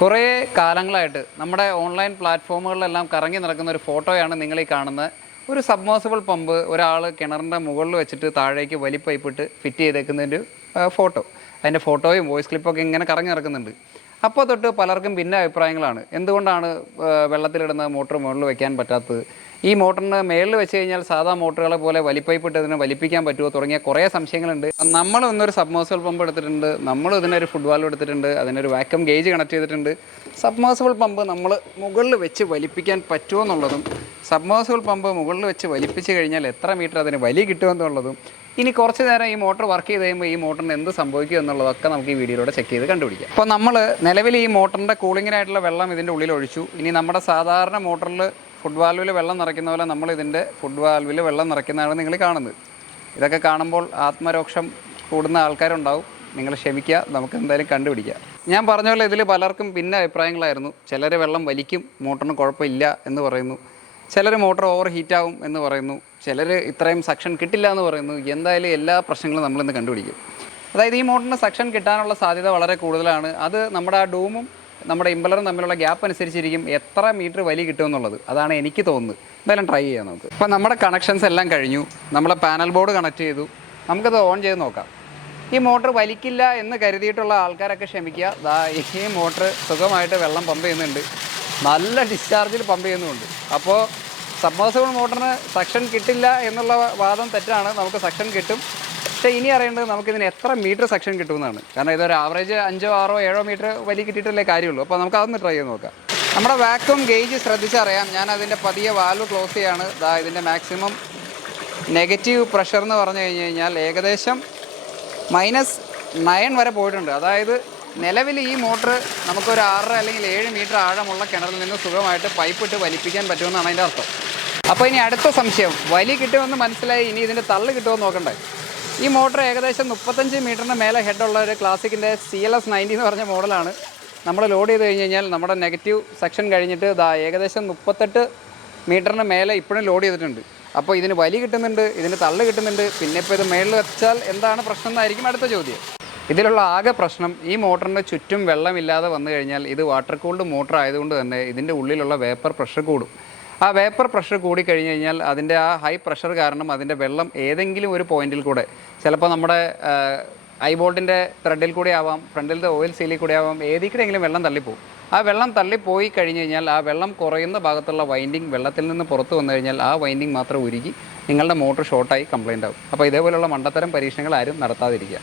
കുറേ കാലങ്ങളായിട്ട് നമ്മുടെ ഓൺലൈൻ പ്ലാറ്റ്ഫോമുകളിലെല്ലാം കറങ്ങി നടക്കുന്ന ഒരു ഫോട്ടോയാണ് നിങ്ങൾ ഈ കാണുന്നത്. ഒരു സബ്മേഴ്സിബിൾ പമ്പ് ഒരാൾ കിണറിന്റെ മുകളിൽ വെച്ചിട്ട് താഴേക്ക് വലിപ്പൈപ്പിട്ട് ഫിറ്റ് ഫിറ്റ് ചെയ്തേക്കുന്നതിന്റെ ഫോട്ടോ. അതിന്റെ ഫോട്ടോയും വോയിസ് ക്ലിപ്പൊക്കെ ഇങ്ങനെ കറങ്ങി നടക്കുന്നുണ്ട്. അപ്പോൾ തൊട്ട് പലർക്കും ഭിന്ന അഭിപ്രായങ്ങളാണ്. എന്തുകൊണ്ടാണ് വെള്ളത്തിലിടുന്ന മോട്ടർ മുകളിൽ വെക്കാൻ പറ്റാത്തത്? ഈ മോട്ടറിന് മേളിൽ വെച്ച് കഴിഞ്ഞാൽ സാധാ മോട്ടറുകളെ പോലെ വലിപ്പൈപ്പിട്ട് ഇതിനെ വലിപ്പിക്കാൻ പറ്റുമോ തുടങ്ങിയ കുറേ സംശയങ്ങളുണ്ട്. നമ്മൾ ഇന്നൊരു സബ്മേഴ്സിബിൾ പമ്പ് എടുത്തിട്ടുണ്ട്. നമ്മൾ ഇതിനൊരു ഫുഡ് വാൽവ് എടുത്തിട്ടുണ്ട്. അതിനൊരു വാക്വം ഗേജ് കണക്ട് ചെയ്തിട്ടുണ്ട്. സബ്മേഴ്സിബിൾ പമ്പ് നമ്മൾ മുകളിൽ വെച്ച് വലിപ്പിക്കാൻ പറ്റുമോ എന്നുള്ളതും സബ്മേഴ്സിബിൾ പമ്പ് മുകളിൽ വെച്ച് വലിപ്പിച്ച് കഴിഞ്ഞാൽ എത്ര മീറ്റർ അതിന് വലി കിട്ടുമെന്നുള്ളതും ഇനി കുറച്ച് നേരം ഈ മോട്ടർ വർക്ക് ചെയ്ത് കഴിയുമ്പോൾ ഈ മോട്ടറിന് എന്ത് സംഭവിക്കും എന്നുള്ളതൊക്കെ നമുക്ക് ഈ വീഡിയോയിലൂടെ ചെക്ക് ചെയ്ത് കണ്ടുപിടിക്കാം. അപ്പോൾ നമ്മൾ നിലവിൽ ഈ മോട്ടറിന്റെ കൂളിങ്ങിനായിട്ടുള്ള വെള്ളം ഇതിന്റെ ഉള്ളിൽ ഒഴിച്ചു. ഇനി നമ്മുടെ സാധാരണ മോട്ടറിൽ ഫുഡ് വാൽവിൽ വെള്ളം നിറയ്ക്കുന്ന പോലെ നമ്മൾ ഇതിന്റെ ഫുഡ് വാൽവിൽ വെള്ളം നിറയ്ക്കുന്നതാണ് നിങ്ങൾ കാണുന്നത്. ഇതൊക്കെ കാണുമ്പോൾ ആത്മരോക്ഷം കൂടുന്ന ആൾക്കാരുണ്ടാവും. നിങ്ങൾ ക്ഷമിക്കുക നമുക്ക് എന്തായാലും കണ്ടുപിടിക്കാം. ഞാൻ പറഞ്ഞ പോലെ ഇതിൽ പലർക്കും പിന്നെ അഭിപ്രായങ്ങളായിരുന്നു. ചിലർ വെള്ളം വലിക്കും മോട്ടറിന് കുഴപ്പമില്ല എന്ന് പറയുന്നു. ചിലർ മോട്ടോർ ഓവർ ഹീറ്റാവും എന്ന് പറയുന്നു. ചിലർ ഇത്രയും സക്ഷൻ കിട്ടില്ല എന്ന് പറയുന്നു. എന്തായാലും എല്ലാ പ്രശ്നങ്ങളും നമ്മളിന്ന് കണ്ടുപിടിക്കും. അതായത് ഈ മോട്ടറിന് സക്ഷൻ കിട്ടാനുള്ള സാധ്യത വളരെ കൂടുതലാണ്. അത് നമ്മുടെ ആ ഡൂമും നമ്മുടെ ഇമ്പലറും തമ്മിലുള്ള ഗ്യാപ്പ് അനുസരിച്ചിരിക്കും എത്ര മീറ്റർ വലി കിട്ടുമെന്നുള്ളത് അതാണ് എനിക്ക് തോന്നുന്നത്. എന്തായാലും ട്രൈ ചെയ്യാം നമുക്ക്. ഇപ്പം നമ്മുടെ കണക്ഷൻസ് എല്ലാം കഴിഞ്ഞു. നമ്മളെ പാനൽ ബോർഡ് കണക്ട് ചെയ്തു. നമുക്കത് ഓൺ ചെയ്ത് നോക്കാം. ഈ മോട്ടർ വലിക്കില്ല എന്ന് കരുതിയിട്ടുള്ള ആൾക്കാരൊക്കെ ക്ഷമിക്കുക. ദാ ഈ മോട്ടർ സുഖമായിട്ട് വെള്ളം പമ്പ് ചെയ്യുന്നുണ്ട്. നല്ല ഡിസ്ചാർജിൽ പമ്പ് ചെയ്യുന്നുമുണ്ട്. അപ്പോൾ സബ്മേഴ്സിബിൾ മോട്ടറിന് സക്ഷൻ കിട്ടില്ല എന്നുള്ള വാദം തെറ്റാണ്. നമുക്ക് സക്ഷൻ കിട്ടും. പക്ഷേ ഇനി അറിയേണ്ടത് നമുക്കിതിന് എത്ര മീറ്റർ സക്ഷൻ കിട്ടുമെന്നാണ്. കാരണം ഇതൊരു ആവറേജ് അഞ്ചോ ആറോ ഏഴോ മീറ്റർ വലി കിട്ടിയിട്ടല്ലേ കാര്യമുള്ളൂ. അപ്പോൾ നമുക്ക് അതൊന്ന് ട്രൈ ചെയ്ത് നോക്കാം. നമ്മുടെ വാക്വം ഗേജ് ശ്രദ്ധിച്ചറിയാം. ഞാൻ അതിന്റെ പതിയെ വാൽവ് ക്ലോസ് ചെയ്യാണ്. ഇതാ ഇതിന്റെ മാക്സിമം നെഗറ്റീവ് പ്രഷർ എന്ന് പറഞ്ഞു കഴിഞ്ഞ് കഴിഞ്ഞാൽ ഏകദേശം മൈനസ് നയൻ വരെ പോയിട്ടുണ്ട്. അതായത് നിലവിൽ ഈ മോട്ടർ നമുക്കൊരു ആറര അല്ലെങ്കിൽ ഏഴ് മീറ്റർ ആഴമുള്ള കിണറിൽ നിന്ന് സുഖമായിട്ട് പൈപ്പ് ഇട്ട് വലിപ്പിക്കാൻ പറ്റുമെന്നാണ് അതിന്റെ അർത്ഥം. അപ്പോൾ ഇനി അടുത്ത സംശയം വലി കിട്ടുമെന്ന് മനസ്സിലായി ഇനി ഇതിന്റെ തള്ളു കിട്ടുമെന്ന് നോക്കണ്ടേ. ഈ മോട്ടർ ഏകദേശം മുപ്പത്തഞ്ച് മീറ്ററിന് മേലെ ഹെഡുള്ള ഒരു ക്ലാസിക്കിന്റെ സി എൽ എസ് നയന്റി എന്ന് പറഞ്ഞ മോഡലാണ്. നമ്മൾ ലോഡ് ചെയ്ത് കഴിഞ്ഞ് കഴിഞ്ഞാൽ നമ്മുടെ നെഗറ്റീവ് സെക്ഷൻ കഴിഞ്ഞിട്ട് ഇതാ ഏകദേശം മുപ്പത്തെട്ട് മീറ്ററിന് മേലെ ഇപ്പോഴും ലോഡ് ചെയ്തിട്ടുണ്ട്. അപ്പോൾ ഇതിന് വലി കിട്ടുന്നുണ്ട് ഇതിന് തള്ളു കിട്ടുന്നുണ്ട് പിന്നെ ഇപ്പോൾ ഇത് മേളിൽ വെച്ചാൽ എന്താണ് പ്രശ്നം എന്നായിരിക്കും അടുത്ത ചോദ്യം. ഇതിലുള്ള ആകെ പ്രശ്നം ഈ മോട്ടറിന്റെ ചുറ്റും വെള്ളമില്ലാതെ വന്നു കഴിഞ്ഞാൽ ഇത് വാട്ടർ കൂൾഡ് മോട്ടർ ആയതുകൊണ്ട് തന്നെ ഇതിന്റെ ഉള്ളിലുള്ള വേപ്പർ പ്രഷർ കൂടും. ആ വേപ്പർ പ്രഷർ കൂടി കഴിഞ്ഞ് കഴിഞ്ഞാൽ അതിന്റെ ആ ഹൈ പ്രഷർ കാരണം അതിന്റെ വെള്ളം ഏതെങ്കിലും ഒരു പോയിന്റിൽ കൂടെ ചിലപ്പോൾ നമ്മുടെ ഐ ബോൾട്ടിന്റെ ത്രെഡിൽ കൂടെ ആവാം ഫ്രണ്ടിലത്തെ ഓയിൽ സീലിൽ കൂടെ ആവാം ഏതിക്കടെങ്കിലും വെള്ളം തള്ളിപ്പോവും. ആ വെള്ളം തള്ളിപ്പോയി കഴിഞ്ഞ് കഴിഞ്ഞാൽ ആ വെള്ളം കുറയുന്ന ഭാഗത്തുള്ള വൈൻഡിങ് വെള്ളത്തിൽ നിന്ന് പുറത്ത് വന്നു കഴിഞ്ഞാൽ ആ വൈൻഡിങ് മാത്രം ഉരുകി നിങ്ങളുടെ മോട്ടർ ഷോർട്ടായി കംപ്ലൈന്റ് ആവും. അപ്പോൾ ഇതേപോലെയുള്ള മണ്ടത്തരം പരീക്ഷണങ്ങൾ ആരും നടത്താതിരിക്കുക.